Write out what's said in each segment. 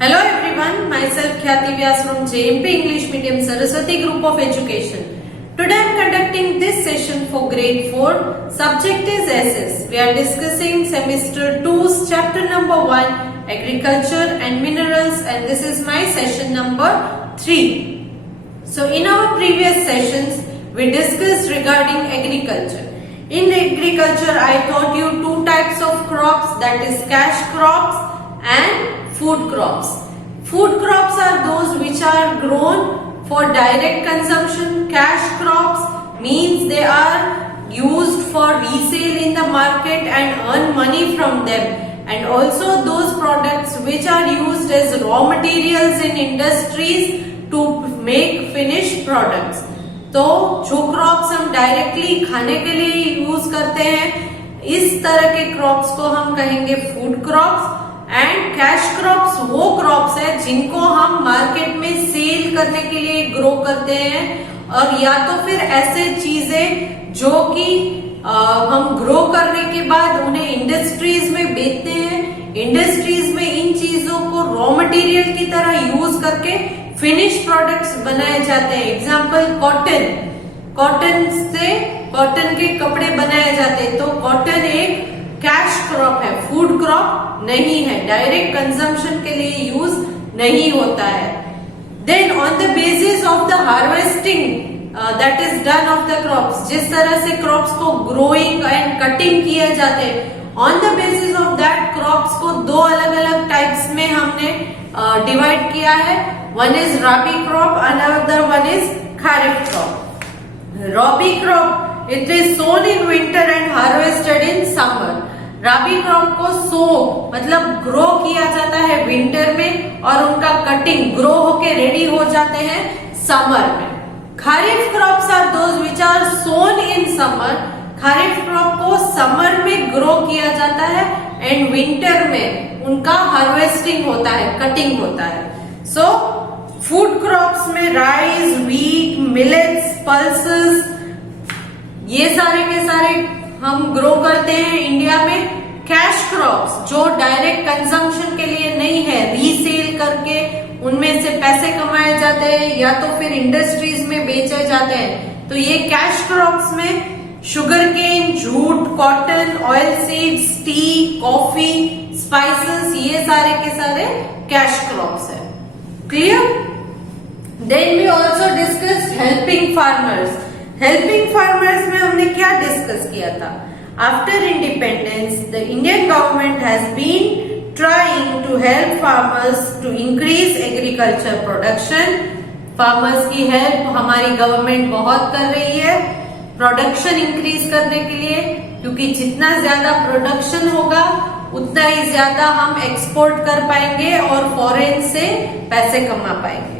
Hello everyone, myself Khyati Vyas from JMP English Medium Saraswati Group of Education. Today I am conducting this session for grade 4. Subject is SS. We are discussing semester 2's chapter number 1 Agriculture and Minerals, and this is my session number 3. So in our previous sessions we discussed regarding agriculture. In agriculture I taught you two types of crops, that is cash crops and food crops. Food crops are those which are grown for direct consumption. Cash crops means they are used for resale in the market and earn money from them. And also those products which are used as raw materials in industries to make finished products. तो जो crops हम directly खाने के लिए use करते हैं, इस तरह के क्रॉप्स को हम कहेंगे food crops. And cash crops वो क्रॉप्स है जिनको हम मार्केट में सेल करने के लिए ग्रो करते हैं, और या तो फिर ऐसे चीजें जो कि हम ग्रो करने के बाद उन्हें इंडस्ट्रीज में बेचते हैं. इंडस्ट्रीज में इन चीजों को रॉ मटेरियल की तरह यूज करके फिनिश प्रोडक्ट्स बनाए जाते हैं. एग्जाम्पल कॉटन से कॉटन के कपड़े बनाए जाते हैं. तो कॉटन एक कैश क्रॉप है, फूड क्रॉप नहीं है, डायरेक्ट कंजम्पशन के लिए यूज नहीं होता है. Then on the basis of the harvesting that is done of the crops, जिस तरह से क्रॉप्स को ग्रोइंग एंड कटिंग किए जाते हैं, on the basis of that crops को दो अलग अलग टाइप्स में हमने डिवाइड किया है. One is rabi crop, another one is kharif crop. Rabi crop it is sown in winter and harvested in summer. Rabi crop को सो मतलब ग्रो किया जाता है विंटर में, और उनका कटिंग ग्रो होके रेडी हो जाते हैं समर में. Kharif crops are those which are sown in summer. Kharif crop को समर में ग्रो किया जाता है एंड विंटर में उनका हार्वेस्टिंग होता है, कटिंग होता है. सो फूड क्रॉप्स में राइस, व्हीट, मिलेट्स, पल्सेस, ये सारे के सारे हम ग्रो करते हैं इंडिया में. कैश क्रॉप्स जो डायरेक्ट कंजम्पशन के लिए नहीं है, रीसेल करके उनमें से पैसे कमाए जाते हैं या तो फिर इंडस्ट्रीज में बेचे जाते हैं. तो ये कैश क्रॉप्स में sugar cane, jute, cotton, oil seeds, tea, coffee, spices, ये सारे के सारे कैश क्रॉप्स है. Clear? Then we also discuss helping farmers. Helping farmers में हमने क्या डिस्कस किया था? After independence the Indian government has been trying to help farmers to increase agriculture production. Farmers की हेल्प हमारी गवर्नमेंट बहुत कर रही है प्रोडक्शन इंक्रीज करने के लिए, क्योंकि जितना ज्यादा प्रोडक्शन होगा उतना ही ज्यादा हम एक्सपोर्ट कर पाएंगे और फॉरेन से पैसे कमा पाएंगे.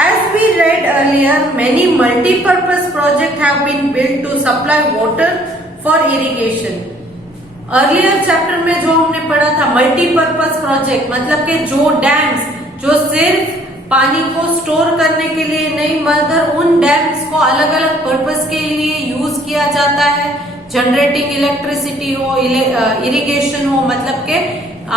As we read earlier, many multi-purpose projects have been built to supply water for irrigation. Earlier chapter में जो हमने पढ़ा था multi-purpose project, मतलब कि जो डैम्स जो सिर्फ पानी को स्टोर करने के लिए नहीं, मगर उन डैम्स को अलग अलग पर्पस के लिए यूज किया जाता है. जनरेटिंग इलेक्ट्रिसिटी हो, इरिगेशन हो, मतलब के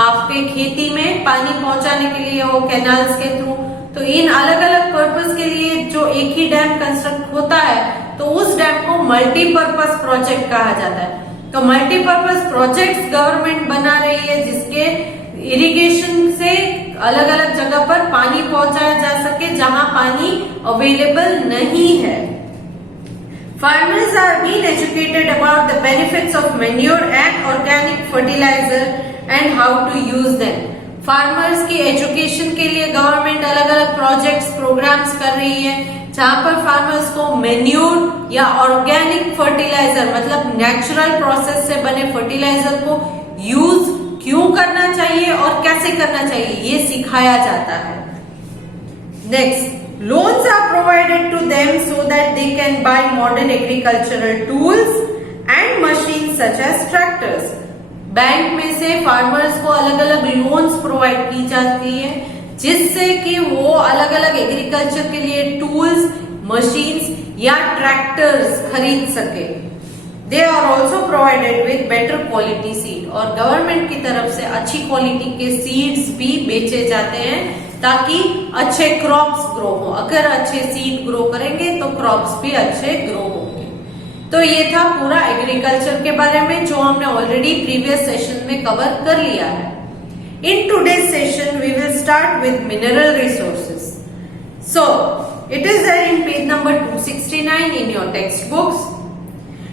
आपके खेती में पानी पहुंचाने के लिए हो कैनाल्स के थ्रू. तो इन अलग अलग पर्पस के लिए जो एक ही डैम कंस्ट्रक्ट होता है, तो उस डैम को मल्टीपर्पस प्रोजेक्ट कहा जाता है. तो मल्टीपर्पस प्रोजेक्ट्स गवर्नमेंट बना रही है जिसके इरिगेशन से अलग अलग जगह पर पानी पहुंचाया जा सके जहां पानी अवेलेबल नहीं है. Farmers are being educated about the benefits of manure and organic fertilizer and how to use them. Farmers की एजुकेशन के लिए गवर्नमेंट अलग अलग प्रोजेक्ट्स, प्रोग्राम्स कर रही है, जहां पर फार्मर्स को मेन्यूर या ऑर्गेनिक फर्टिलाइजर मतलब नेचुरल प्रोसेस से बने फर्टिलाइजर को यूज क्यों करना चाहिए और कैसे करना चाहिए, ये सिखाया जाता है. Next, loans are provided to them so that they can buy modern agricultural tools and machines such as tractors. Bank में से फार्मर्स को अलग अलग लोन्स प्रोवाइड की जाती है जिससे कि वो अलग अलग एग्रीकल्चर के लिए टूल्स, मशीन्स या ट्रैक्टर्स खरीद सके. They are also provided with better quality seed, और गवर्नमेंट की तरफ से अच्छी क्वालिटी के सीड्स भी बेचे जाते हैं ताकि अच्छे क्रॉप्स ग्रो हो। अगर अच्छे सीड ग्रो करेंगे तो क्रॉप्स भी अच्छे ग्रो होंगे। तो ये था पूरा एग्रीकल्चर के बारे में जो हमने ऑलरेडी प्रीवियस सेशन में कवर कर लिया है। In today's session, we will start with mineral resources. So, it is there in page number 269 in your textbooks.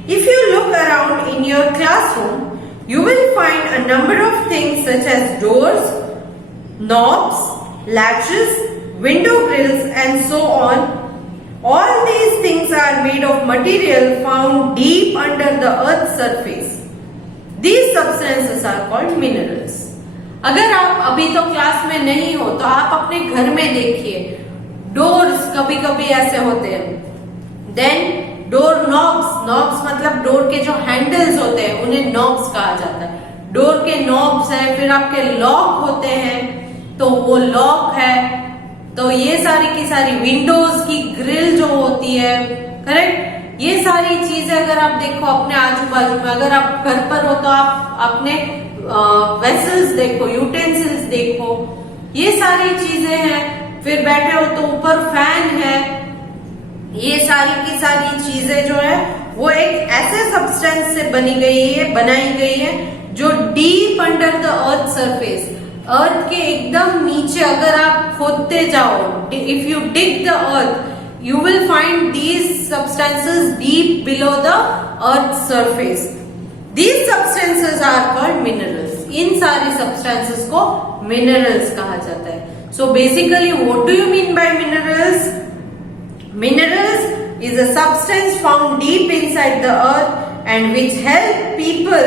If you look around in your classroom, you will find a number of things such as doors, knobs, latches, window grills and so on. All these things are made of material found deep under the earth's surface. These substances are called minerals. अगर आप अभी तो class में नहीं हो तो आप अपने घर में देखिए, डोर्स कभी कभी ऐसे होते हैं, देन डोर नॉब्स, नॉब्स मतलब डोर के जो हैंडल्स होते हैं उन्हें नॉब्स कहा जाता है। डोर के नॉब्स है, फिर आपके लॉक होते हैं तो वो लॉक है। तो ये सारी की सारी विंडोज की ग्रिल जो होती है, करेक्ट, ये सारी चीजें अगर आप देखो अपने आजू बाजू में, अगर आप घर पर हो तो आप अपने वेसल्स देखो, यूटेंसिल्स देखो, ये सारी चीजें हैं। फिर बैठे हो तो ऊपर फैन है। ये सारी की सारी चीजें जो है वो एक ऐसे सब्सटेंस से बनाई गई है जो deep under the earth surface, earth के एकदम नीचे अगर आप खोदते जाओ, if you dig the earth you will find these substances deep below the earth surface. These substances are called minerals. इन सारी substances को minerals कहा जाता है। So basically, what do you mean by minerals? Minerals is a substance found deep inside the earth and which help people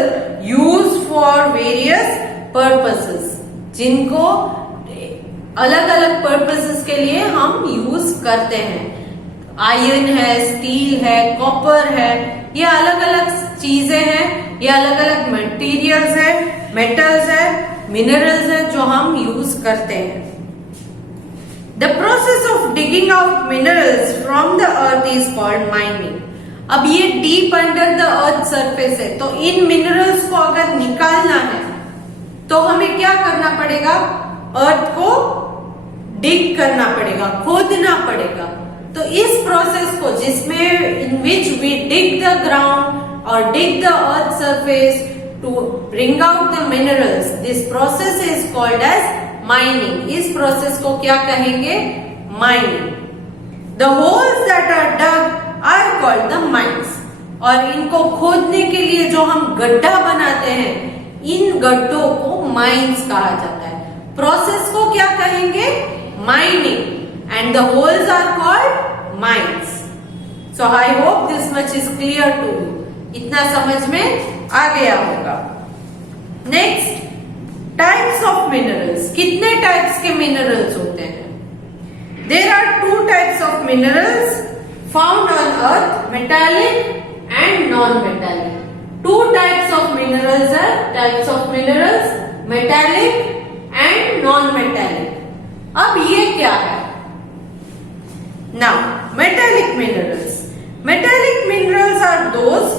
use for various purposes. जिनको अलग अलग purposes के लिए हम use करते हैं। आयरन है, स्टील है, कॉपर है, ये अलग अलग चीजें हैं, ये अलग अलग मटेरियल्स है, मेटल्स है, मिनरल्स है जो हम यूज करते हैं। The process of digging out minerals from the earth is called mining. अब ये deep under the earth surface है, तो इन मिनरल्स को अगर निकालना है तो हमें क्या करना पड़ेगा? अर्थ को डिग करना पड़ेगा, खोदना पड़ेगा। तो इस प्रोसेस को, जिसमें in which we dig the ground or dig the earth surface to bring out the minerals, this process is called as mining. इस प्रोसेस को क्या कहेंगे? Mining. The holes that are dug are called the mines. और इनको खोदने के लिए जो हम गड्ढा बनाते हैं, इन गड्ढों को माइंस कहा जाता है। प्रोसेस को क्या कहेंगे? Mining. And the holes are called mines. So I hope this much is clear to you. इतना समझ में आ गया होगा। Next, types of minerals. कितने टाइप्स के मिनरल्स होते हैं? There are two types of minerals found on earth, metallic and non metallic. Two types of minerals है, types of minerals, metallic and non metallic. अब ये क्या है? Now, metallic minerals. Metallic minerals are those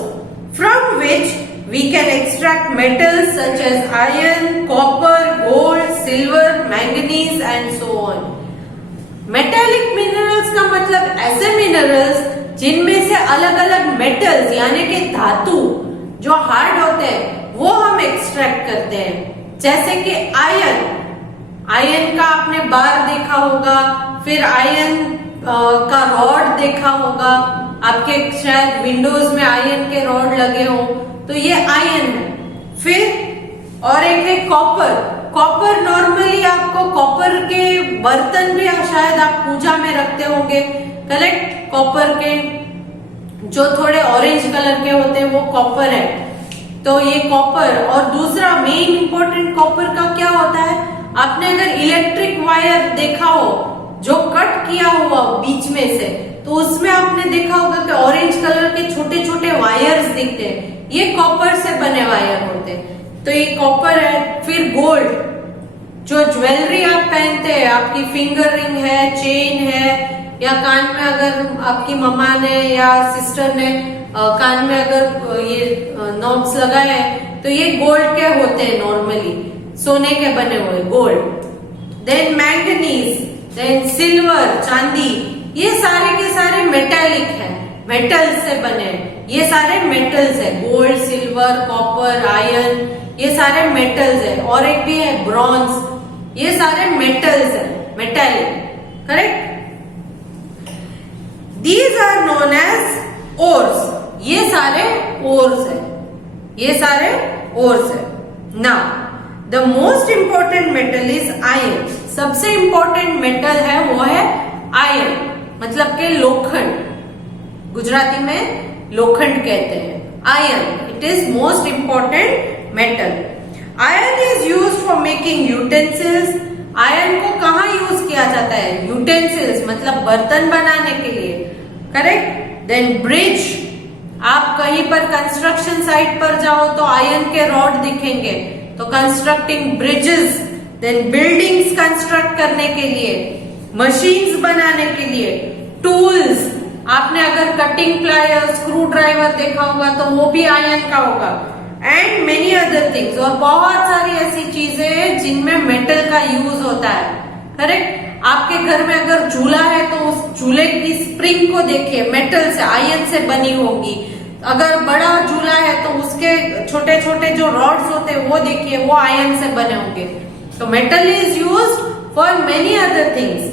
from which we can extract metals such as iron, copper, gold, silver, manganese and so on. Metallic minerals का मतलब ऐसे minerals जिनमें से अलग अलग metals यानी कि धातु जो हार्ड होते हैं वो हम एक्सट्रैक्ट करते हैं। जैसे कि आयरन, आयरन का आपने बार देखा होगा, फिर आयरन का रॉड देखा होगा, आपके शायद विंडोज में आयरन के रॉड लगे हो, तो ये आयरन है। फिर और एक है कॉपर। कॉपर नॉर्मली आपको कॉपर के बर्तन भी शायद आप पूजा में रखते होंगे, करेक्ट। कॉपर के जो थोड़े ऑरेंज कलर के होते हैं वो कॉपर है। तो ये कॉपर, और दूसरा मेन इंपॉर्टेंट कॉपर का क्या होता है, आपने अगर इलेक्ट्रिक वायर देखा हो जो कट किया हुआ बीच में से, तो उसमें आपने देखा होगा कि ऑरेंज कलर के छोटे छोटे वायर्स दिखते हैं, ये कॉपर से बने वायर होते हैं। तो ये कॉपर है। फिर गोल्ड, जो ज्वेलरी आप पहनते हैं, आपकी फिंगर रिंग है, चेन है, या कान में अगर आपकी मम्मा ने या सिस्टर ने कान में अगर ये नॉब्स लगाए हैं तो ये गोल्ड के होते हैं, नॉर्मली सोने के बने हुए gold. Then manganese, then silver चांदी, ये सारे के सारे मेटेलिक है, मेटल से बने हैं, ये सारे मेटल्स है, गोल्ड सिल्वर कॉपर आयरन, ये सारे मेटल्स है। और एक भी है ब्रॉन्ज, ये सारे मेटल्स है, metallic, correct. These are known as ores, ये सारे ओर्स है, ये सारे ओर्स है। Now the most important metal is iron, सबसे इंपॉर्टेंट मेटल है वो है आयरन, मतलब के लोखंड, गुजराती में लोखंड कहते हैं। Iron, it is most important metal. Iron is use for making utensils, iron को कहाँ यूज किया जाता है? यूटेंसिल्स मतलब बर्तन बनाने के लिए, करेक्ट। देन ब्रिज, आप कहीं पर कंस्ट्रक्शन साइट पर जाओ तो आयरन के रॉड दिखेंगे, तो constructing bridges. Then buildings construct करने के लिए, मशीन्स बनाने के लिए, टूल्स, आपने अगर कटिंग प्लायर स्क्रू ड्राइवर देखा होगा तो वो भी आयरन का होगा, एंड मेनी अदर थिंग्स। और बहुत सारी ऐसी चीजें हैं जिनमें मेटल का यूज होता है, करेक्ट। आपके घर में अगर चूल्हा है तो उस चूल्हे की स्प्रिंग को देखिए, मेटल से, आयरन से बनी होगी। अगर बड़ा चूल्हा है तो उसके छोटे छोटे जो रॉड्स होते हैं वो देखिए, वो आयरन से बने होंगे। तो metal is used for many other things.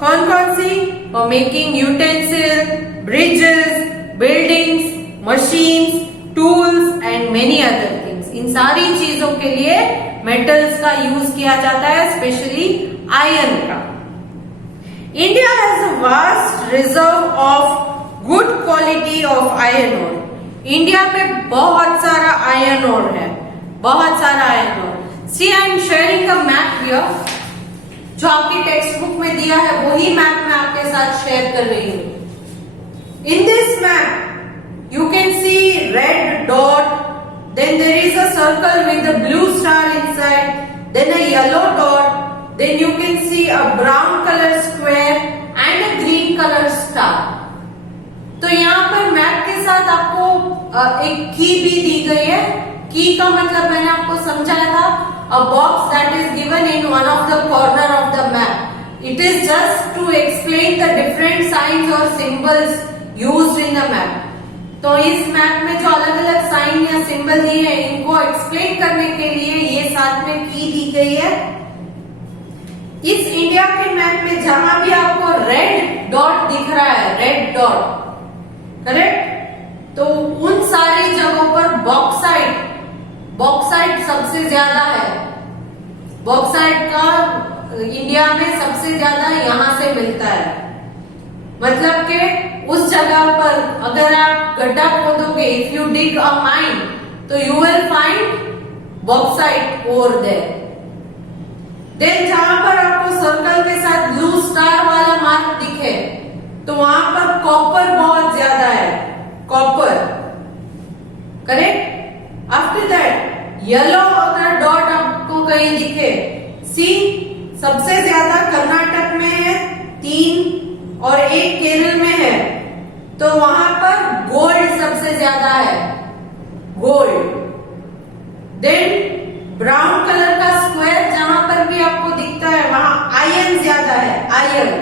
कौन कौन सी? For making utensil, bridges, buildings, machines, tools and many other things. इन सारी चीजों के लिए मेटल्स का यूज किया जाता है, स्पेशली आयरन का। India has a vast reserve of good quality of iron ore. India में बहुत सारा आयरन ओर है, बहुत सारा iron ore. See I am sharing a map here, जो आपकी टेक्स्ट बुक में दिया है वही मैप मैं आपके साथ शेयर कर रही हूं। In this map you can see red dot, then there is a circle with a blue star inside, then a yellow dot, then you can see a brown color square and a green color star. तो यहाँ पर map के साथ आपको एक की भी दी गई है। की का मतलब मैंने आपको समझाया था, a box that is given in one of the corner of the map. It is just to explain the different signs or symbols used in the map. तो इस मैप में जो अलग अलग साइन या सिंबल दिए हैं, इनको एक्सप्लेन करने के लिए ये साथ में की दी गई है। इस इंडिया के मैप में जहां भी आपको रेड डॉट दिख रहा है, रेड डॉट, करेक्ट, तो उन सारी जगहों पर बॉक्साइट, बॉक्साइट सबसे ज्यादा है। बॉक्साइट का इंडिया में सबसे ज्यादा यहां से मिलता है। मतलब के उस जगह पर अगर आप गड्ढा खोदोगे, if you dig a mine, तो you will find bauxite over there. Then जहां पर आपको सर्कल के साथ ब्लू स्टार वाला मार्क दिखे, तो वहां पर कॉपर बहुत ज्यादा है, copper, correct. After that yellow अगर डॉट आपको कहीं दिखे, सी सबसे ज्यादा कर्नाटक में है 3 और 1 केरल में है, तो वहां पर गोल्ड सबसे ज्यादा है, गोल्ड। देन ब्राउन कलर का स्क्वायर जहां पर भी आपको दिखता है वहां आयरन ज्यादा है, iron,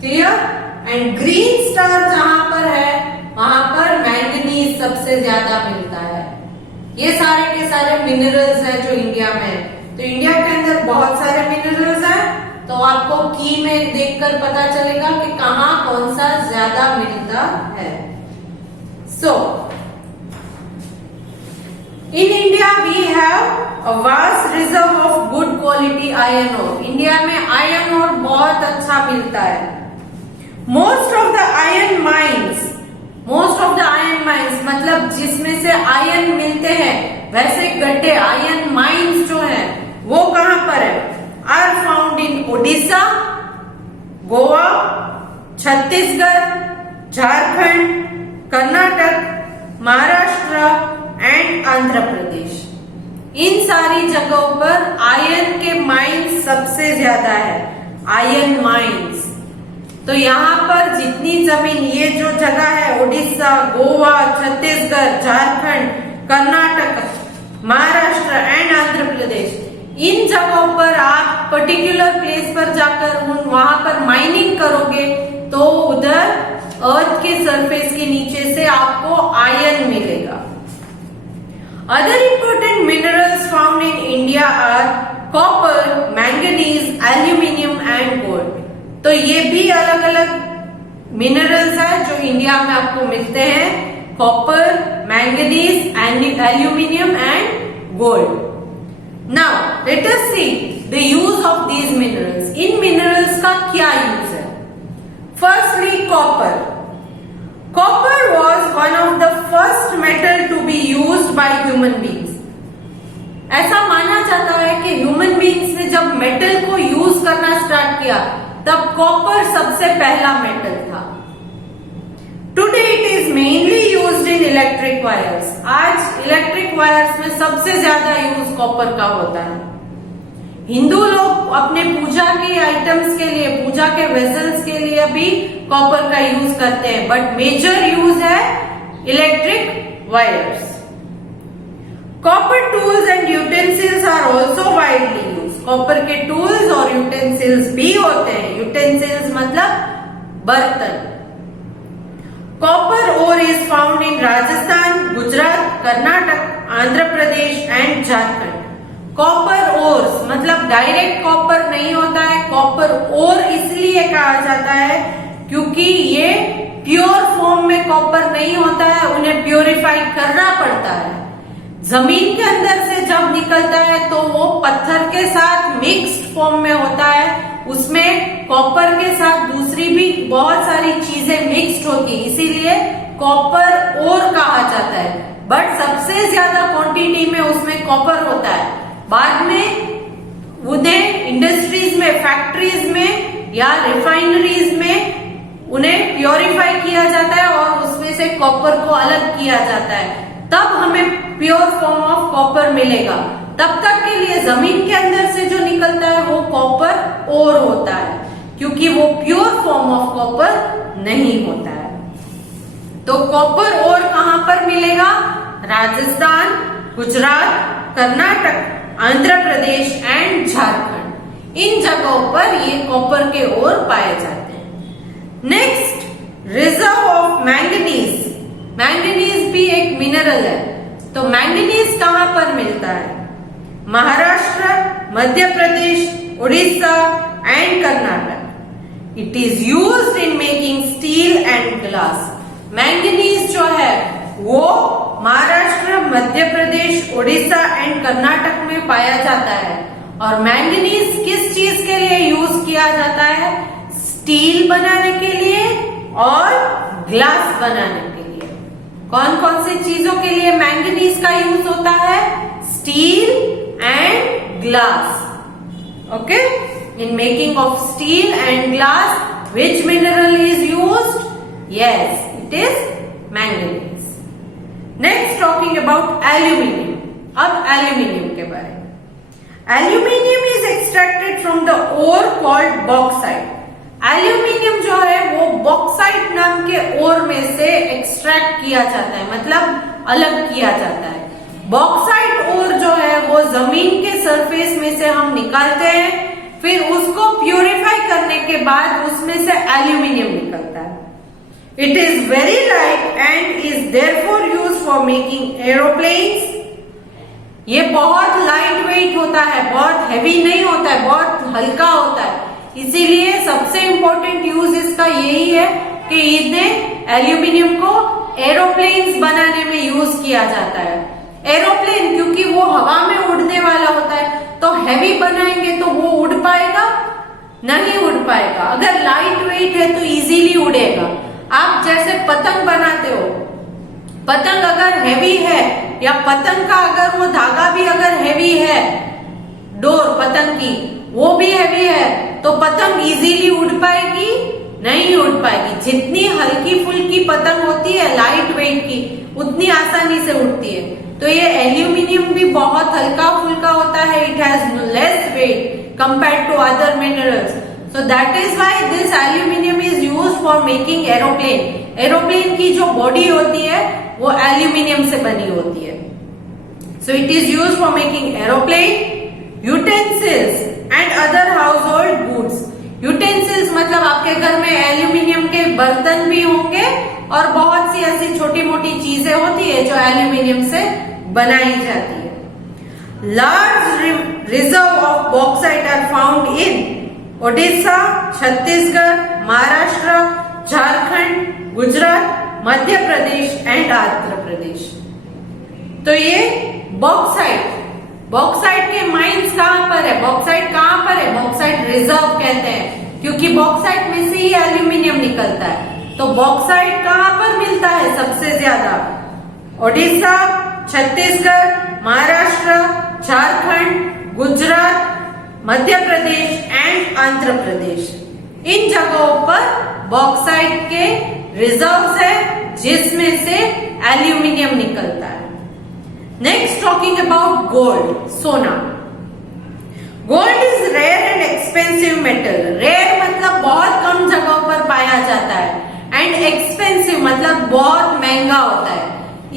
clear. And green star जहां पर है वहां पर मैंगनीज सबसे ज्यादा मिलता है। ये सारे के सारे मिनरल्स हैं जो इंडिया में है। तो इंडिया के अंदर बहुत सारे मिनरल्स हैं, तो आपको की में देखकर पता चलेगा कि कहां कौन सा ज्यादा मिलता है। So in India we have a vast reserve of good quality iron ore. India में आयरन ओर बहुत अच्छा मिलता है। Most of the iron mines, most of the iron mines मतलब जिसमें से आयरन मिलते हैं, वैसे गड्ढे, आयरन माइंस जो है वो कहां पर है? Are found in Odisha, Goa, Chhattisgarh, Jharkhand, Karnataka, Maharashtra and Andhra Pradesh. इन सारी जगहों पर आयरन के माइंस सबसे ज्यादा है, आयरन माइंस। तो यहाँ पर जितनी जमीन, ये जो जगह है उड़ीसा, गोवा, छत्तीसगढ़, झारखंड, कर्नाटक, महाराष्ट्र एंड आंध्र प्रदेश, इन जगहों पर आप पर्टिकुलर प्लेस पर जाकर वहां पर माइनिंग करोगे तो उधर अर्थ के सरफेस के नीचे से आपको आयरन मिलेगा। Other important minerals found in India are copper, manganese, aluminium and gold. तो ये भी अलग अलग मिनरल्स है जो इंडिया में आपको मिलते हैं, copper, manganese, aluminium and gold. Now let us see the use of these minerals. In minerals का क्या यूज है? Firstly copper. Copper was one of the first metal to be used by human beings. ऐसा माना जाता है कि human beings ने जब मेटल को यूज करना स्टार्ट किया तब कॉपर सबसे पहला मेटल था। Today it is mainly used in electric wires. आज इलेक्ट्रिक वायर्स में सबसे ज्यादा यूज कॉपर का होता है। हिंदू लोग अपने पूजा के आइटम्स के लिए, पूजा के वेसल्स के लिए भी कॉपर का यूज करते हैं, बट मेजर यूज है electric wires. Copper tools and utensils are also widely use. Copper के टूल्स और यूटेंसिल्स भी होते हैं। यूटेंसिल्स मतलब बर्तन। Copper ore is found in Rajasthan, Gujarat, Karnataka, Andhra Pradesh and Jharkhand. Copper ores मतलब डायरेक्ट कॉपर नहीं होता है। कॉपर ओर इसलिए कहा जाता है क्योंकि ये प्योर फॉर्म में कॉपर नहीं होता है, उन्हें प्योरीफाई करना पड़ता है। जमीन के अंदर से जब निकलता है तो वो पत्थर के साथ मिक्स्ड फॉर्म में होता है, उसमें कॉपर के साथ दूसरी भी बहुत सारी चीजें मिक्स्ड होती है, इसीलिए कॉपर ओर कहा जाता है। बट सबसे ज्यादा क्वांटिटी में उसमें कॉपर होता है। बाद में उन्हें इंडस्ट्रीज में, फैक्ट्रीज में या रिफाइनरीज में उन्हें प्योरीफाई किया जाता है और उसमें से कॉपर को अलग किया जाता है, तब हमें प्योर फॉर्म ऑफ कॉपर मिलेगा। तब तक के लिए जमीन के अंदर से जो निकलता है वो कॉपर ओर होता है, क्योंकि वो प्योर फॉर्म ऑफ कॉपर नहीं होता है। तो कॉपर ओर कहां पर मिलेगा? राजस्थान, गुजरात, कर्नाटक, आंध्र प्रदेश एंड झारखंड, इन जगहों पर ये कॉपर के ओर पाए जाते हैं। Next, reserve of manganese. Manganese भी एक मिनरल है। तो मैंगनीज कहां पर मिलता है? Maharashtra, Madhya Pradesh, Orissa and Karnataka. It is used in making steel and glass. Manganese जो है वो महाराष्ट्र, मध्य प्रदेश, उड़ीसा एंड कर्नाटक में पाया जाता है। और मैंगनीज किस चीज के लिए यूज किया जाता है? स्टील बनाने के लिए और ग्लास बनाने के लिए। कौन कौन सी चीजों के लिए मैंगनीज का यूज होता है? Steel and glass. Okay, in making of steel and glass which mineral is used? Yes, it is manganese. Next, talking about aluminium. अब aluminium के बारे में। Aluminium is extracted from the ore called bauxite. Aluminium जो है वो bauxite नाम के ore में से extract किया जाता है, मतलब अलग किया जाता है। बॉक्साइट ओर जो है वो जमीन के सरफेस में से हम निकालते हैं, फिर उसको प्यूरिफाई करने के बाद उसमें से एल्यूमिनियम निकलता है। It is very light and is therefore used for making aeroplanes. ये बहुत लाइट वेट होता है, बहुत हैवी नहीं होता है, बहुत हल्का होता है, इसीलिए सबसे इंपॉर्टेंट यूज इसका यही है कि इन्हें एल्यूमिनियम को एरोप्लेन्स बनाने में यूज किया जाता है। एरोप्लेन क्योंकि वो हवा में उड़ने वाला होता है, तो हैवी बनाएंगे तो वो उड़ पाएगा? नहीं उड़ पाएगा। अगर लाइट वेट है तो इजीली उड़ेगा। आप जैसे पतंग बनाते हो, पतंग अगर हैवी है या पतंग का अगर वो धागा भी अगर हैवी है, डोर पतंग की वो भी हैवी है, तो पतंग इजीली उड़ पाएगी? नहीं उड़ पाएगी। जितनी हल्की फुल्की पतंग होती है लाइट वेट की, उतनी आसानी से उड़ती है। तो ये एल्यूमिनियम भी बहुत हल्का फुल्का होता है। It has less weight compared to other minerals, so that is why this aluminium is for making aeroplane. Aeroplane की जो बॉडी होती है वो एल्यूमिनियम से बनी होती है। So it is used for making aeroplane, utensils and other house hold goods. Utensils मतलब आपके घर में एल्यूमिनियम के बर्तन भी होंगे और बहुत सी ऐसी छोटी मोटी चीजें होती है जो एल्यूमिनियम से बनाई जाती है। Large reserve of bauxite are found in Odisha, Chhattisgarh, Maharashtra, Jharkhand, Gujarat, Madhya Pradesh and Andhra Pradesh. तो ये बॉक्साइट के माइंस कहां पर है? बॉक्साइट कहां पर है? बॉक्साइट रिजर्व कहते हैं क्योंकि बॉक्साइट में से ही एल्यूमिनियम निकलता है। तो बॉक्साइट कहां पर मिलता है सबसे ज्यादा? ओडिशा, छत्तीसगढ़, महाराष्ट्र, झारखंड, गुजरात, मध्य प्रदेश एंड आंध्र प्रदेश। इन जगहों पर बॉक्साइट के रिजर्व्स है जिसमें से एल्यूमिनियम निकलता है। नेक्स्ट टॉकिंग अबाउट गोल्ड, सोना। Gold is rare and expensive metal. Rare मतलब बहुत कम जगहों पर पाया जाता है एंड एक्सपेंसिव मतलब बहुत महंगा होता है।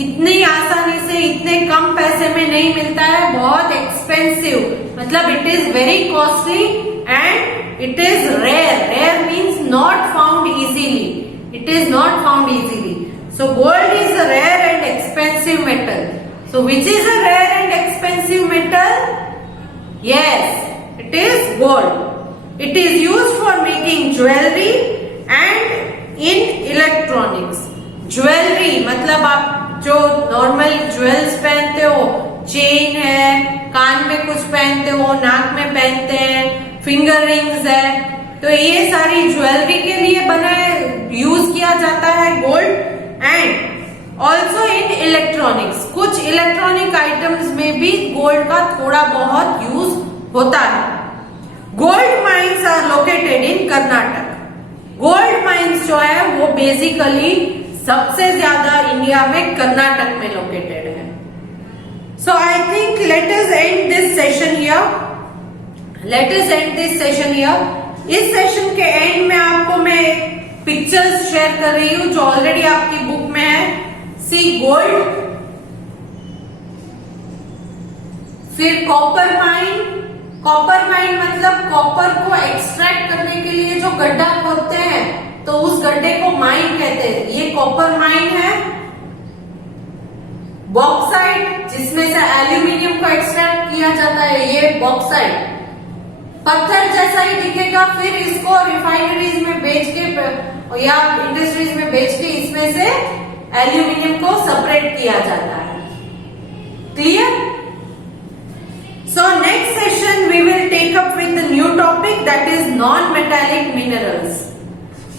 इतनी आसानी से इतने कम पैसे में नहीं मिलता है, बहुत एक्सपेंसिव मतलब it is very costly and it is rare. Rare means not found easily, it is not found easily. So gold is a rare and expensive metal. So which is a rare and expensive metal? Yes, it is gold. It is used for making jewelry and in electronics. Jewelry मतलब आप जो normal jewels पहनते हो, chain है, कान में कुछ पहनते हो, नाक में पहनते हैं, फिंगर रिंग्स है, तो ये सारी ज्वेलरी के लिए यूज किया जाता है gold. And also in electronics, कुछ इलेक्ट्रॉनिक आइटम्स में भी गोल्ड का थोड़ा बहुत यूज होता है। Gold mines are located in Karnataka. Gold mines जो है वो बेसिकली सबसे ज्यादा इंडिया में कर्नाटक में लोकेटेड है। So I think let us end this session here. इस सेशन के एंड में आपको मैं पिक्चर्स शेयर कर रही हूं जो ऑलरेडी आपकी बुक में है। सी गोल्ड, फिर कॉपर माइन। कॉपर माइन मतलब कॉपर को एक्सट्रैक्ट करने के लिए जो गड्ढा खोदते हैं तो उस गड्ढे को माइन कहते हैं, ये कॉपर माइन है। बॉक्साइट जिसमें से एल्यूमिनियम को एक्सट्रैक्ट किया जाता है, ये बॉक्साइट पत्थर जैसा ही दिखेगा, फिर इसको रिफाइनरीज में बेच के या इंडस्ट्रीज में बेच के इसमें से एल्यूमिनियम को सेपरेट किया जाता है। Clear? So next session we will take up with the new topic that is non metallic minerals.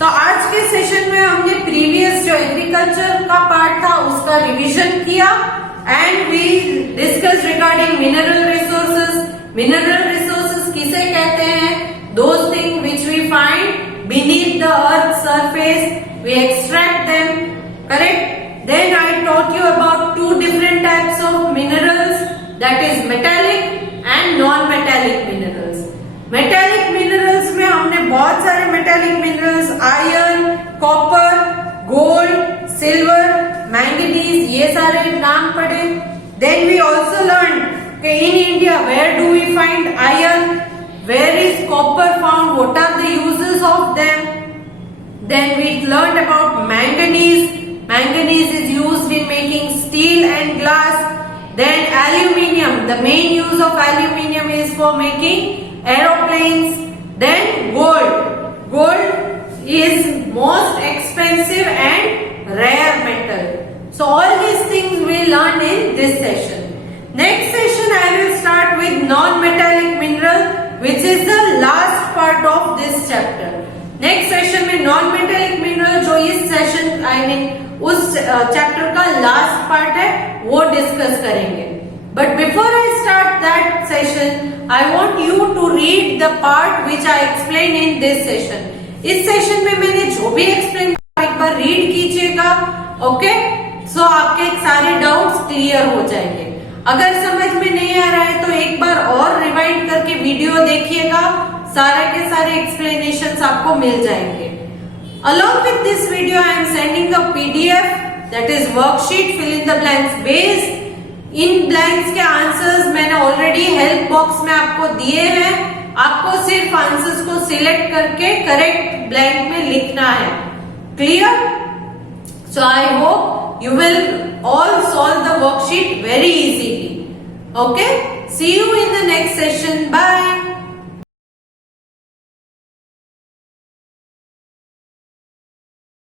तो आज के सेशन में हमने प्रीवियस जो एग्रीकल्चर का पार्ट था उसका रिवीजन किया and we discuss regarding mineral resources. Mineral resources किसे कहते हैं? Those thing which we find beneath the earth surface, we extract them, correct? Then I taught you about two different types of minerals, that is metallic and non-metallic minerals. Metallic minerals में हमने बहुत सारे metallic minerals iron, copper, gold, silver, manganese ये सारे नाम पढ़े। Then we also learned कि in India where do we find iron? Where is copper found? What are the uses of them? Then we learned about manganese. Manganese is used in making steel and glass. Then aluminium. The main use of aluminium is for making aeroplanes. Then gold. Gold is most expensive and rare metal. So all these things we learn in this session. Next session I will start with non-metallic mineral, which is the last part of this chapter. Next session में non-metallic mineral जो इस session उस chapter का last part है वो discuss करेंगे. But before I start that session, I want you to read the part which I explained in this session. इस session में मैंने जो भी explain किया एक बार read कीजिएगा, okay? So आपके सारे doubts clear हो जाएंगे. अगर समझ में नहीं आ रहा है तो एक बार और रिवाइंड करके वीडियो देखिएगा, सारे के सारे एक्सप्लेनेशंस आपको मिल जाएंगे। Along with this video, I am sending a PDF, that is worksheet fill in the blanks based. In blanks के आंसर्स मैंने ऑलरेडी हेल्प बॉक्स में आपको दिए हैं, आपको सिर्फ आंसर्स को सिलेक्ट करके करेक्ट ब्लैंक में लिखना है. Clear? So I hope you will all solve the worksheet very easily. Okay? See you in the next session. Bye.